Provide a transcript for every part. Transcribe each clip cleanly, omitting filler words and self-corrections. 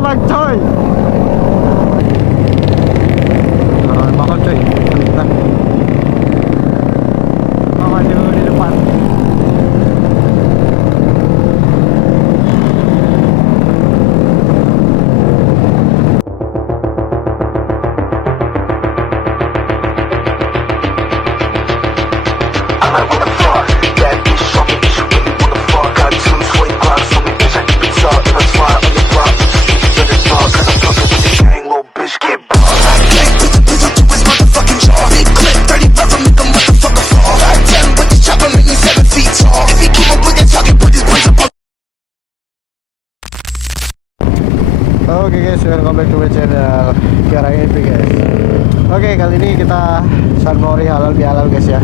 bang coy. Bakal coy. Kita maju di depan. Oke guys, welcome back to my channel Garang EP guys. Oke, kali ini kita San Mori halal bihalal guys ya.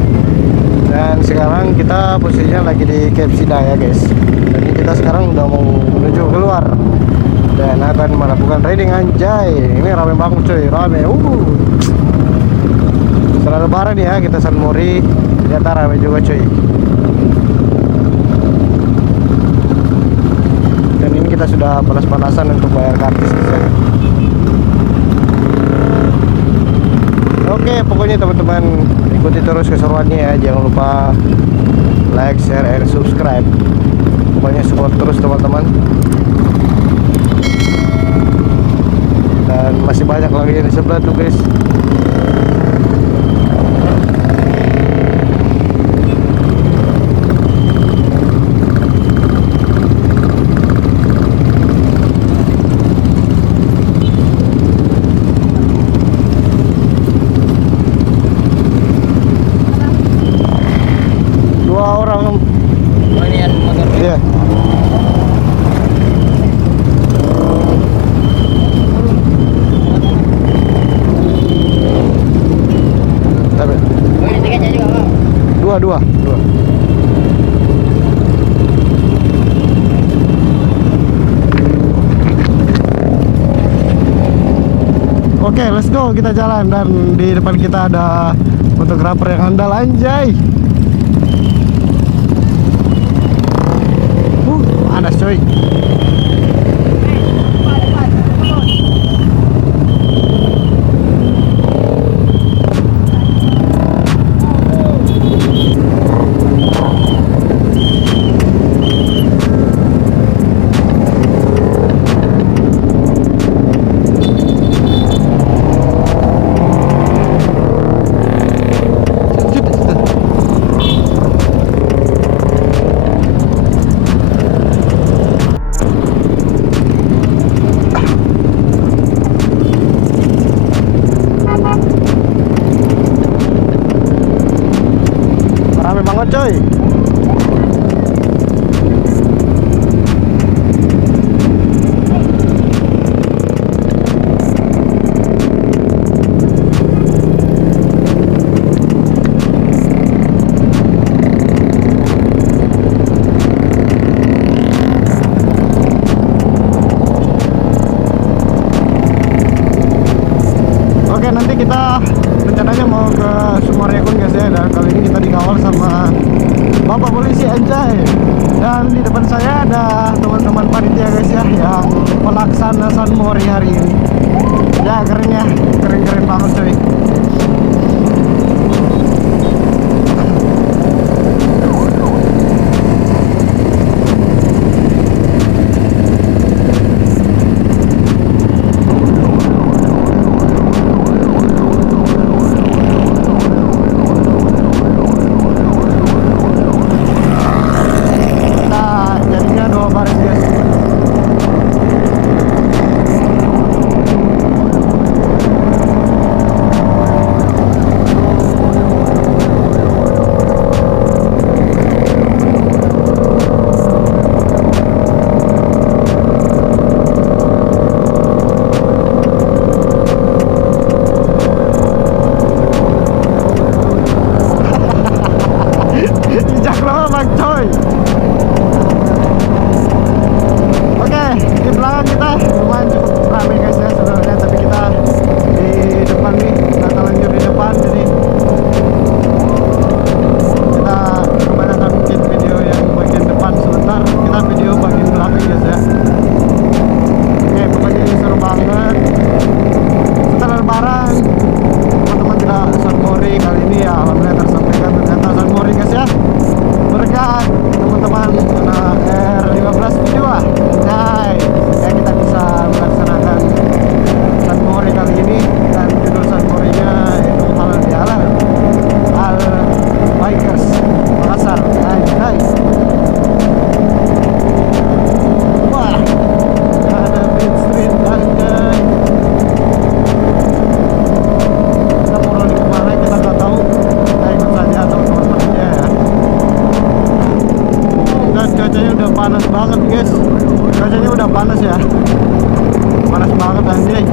Dan sekarang kita posisinya lagi di Cape Sida ya guys. Dan ini kita sekarang udah mau menuju keluar dan akan melakukan riding anjay. Ini rame banget cuy, rame. Setelah lebaran ya kita San Mori, ternyata rame juga cuy. Kita sudah panas-panasan untuk bayar kartis ya. Oke, pokoknya teman-teman ikuti terus keseruannya ya. Jangan lupa like, share, and subscribe. Pokoknya support terus teman-teman. Dan masih banyak lagi yang di sebelah tuh guys. Dua. Oke, let's go, kita jalan. Dan di depan kita ada fotografer yang handal anjay. Panas coy. Coy. Oke, nanti kita rencananya mau ke Sumarekon guys ya. Dan kali ini kita dikawal sama Bapak polisi anjay. Dan di depan saya ada teman-teman panitia guys ya, yang pelaksana San Mori hari ini. Ya keren ya, keren banget coy. panas banget guys. Cuacanya udah panas ya. Panas banget anjay.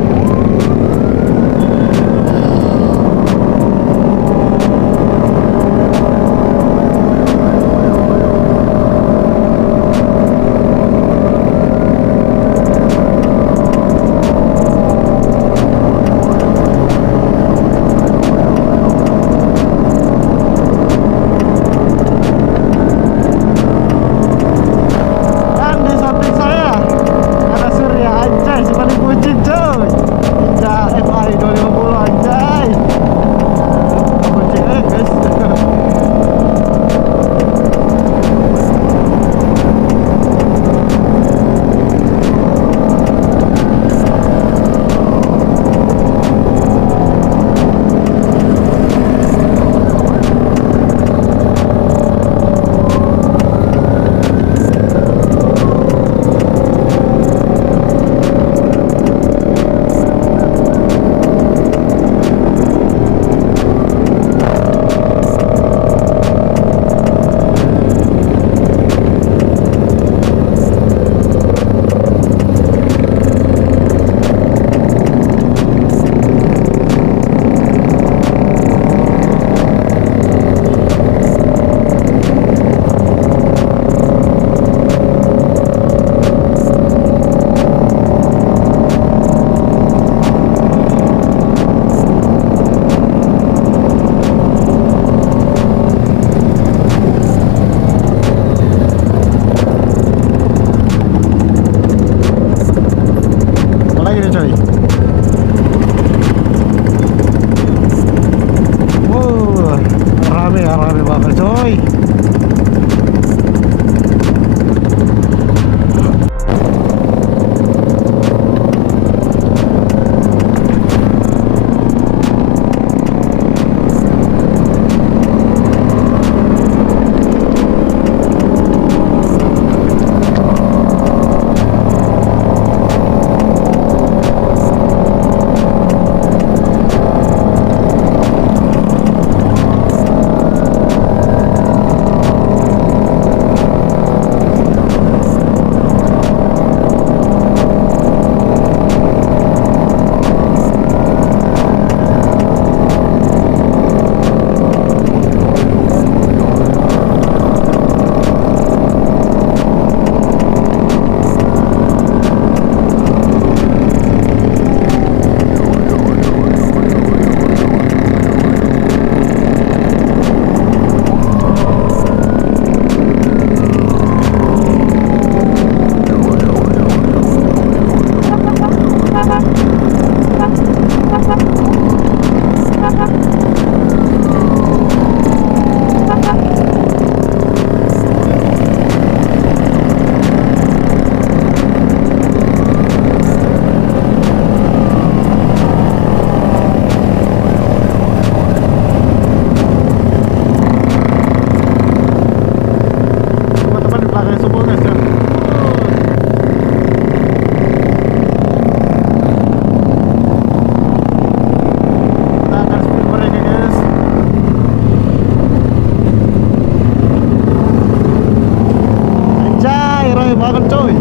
Rame banget coy.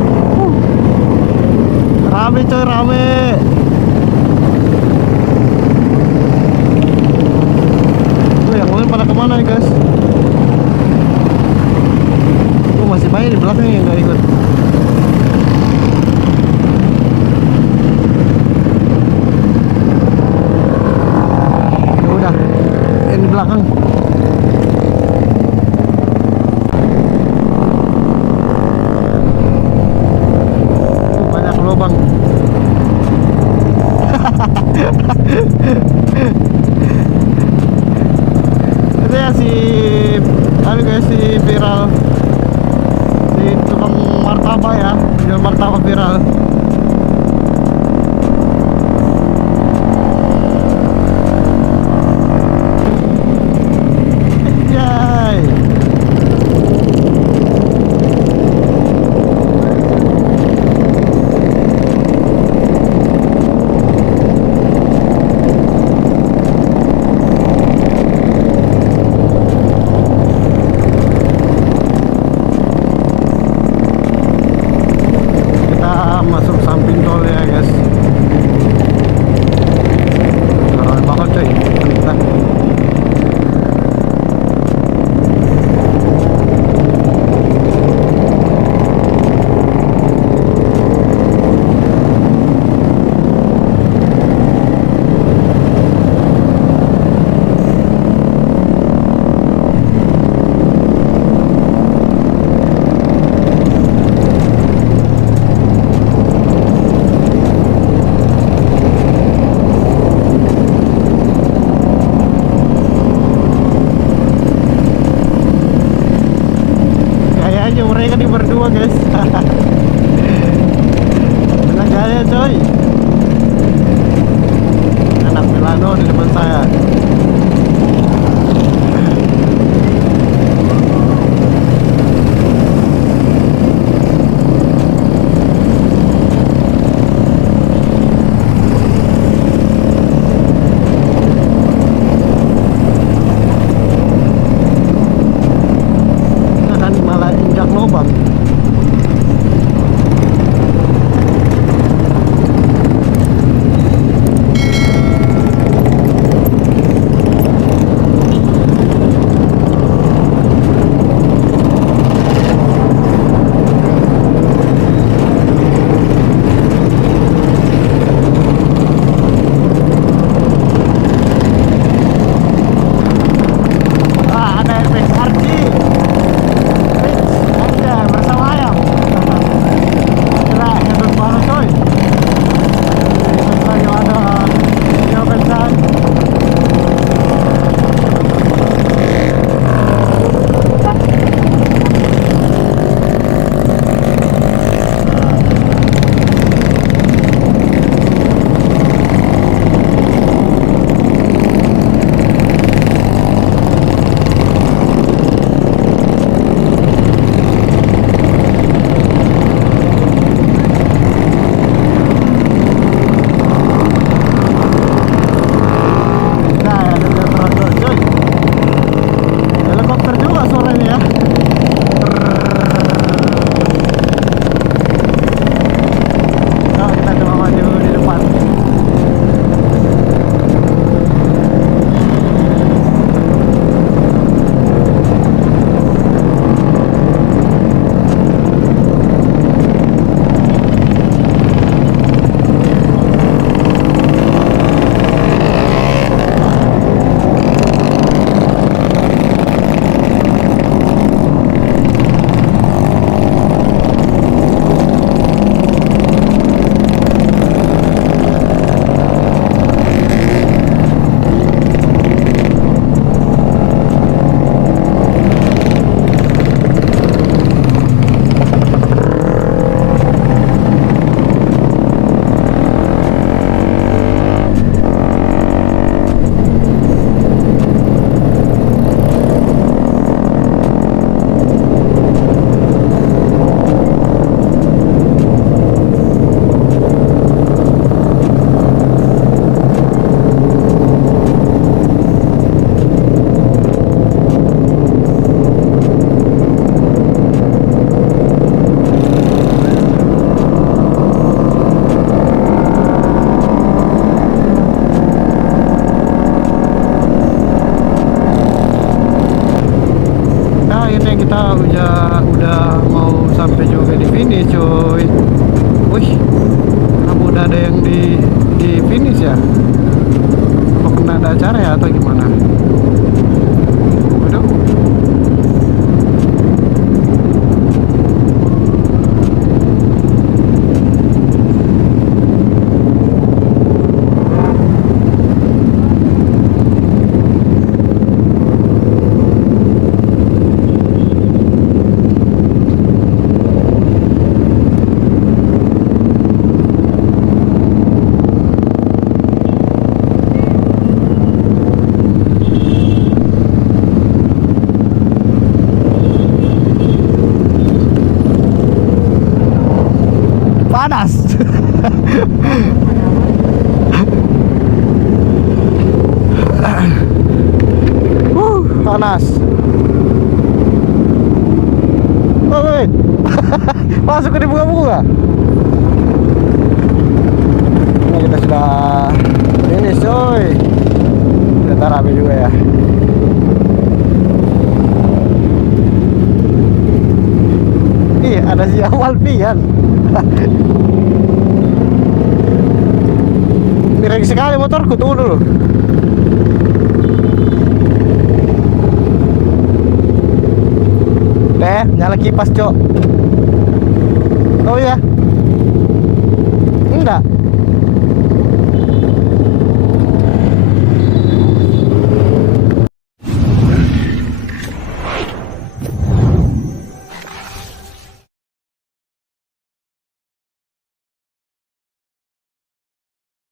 Rame coy, rame. Tuh yang lain pada kemana nih guys? Masih main di belakang yang nggak ikut. Ya udah, yang di belakang. Banyak lubang. Itu ya si, guys, si viral si tukang martabak mereka di berdua guys. Bilang gaya coy. Anak Milano di depan saya. udah mau sampai juga di finish cuy. Wih, kenapa udah ada yang di finish ya? Apa kena ada acara ya atau gimana? Waduh. Panas. Panas. Woi. Masuk ke di bunga-bunga. Ini kita sudah finish coy. Ternyata rame juga ya. Iya, ada si awal pian. Miring sekali motorku, tunggu dulu. Deh, nyala kipas, Cok. Oh iya. Enggak.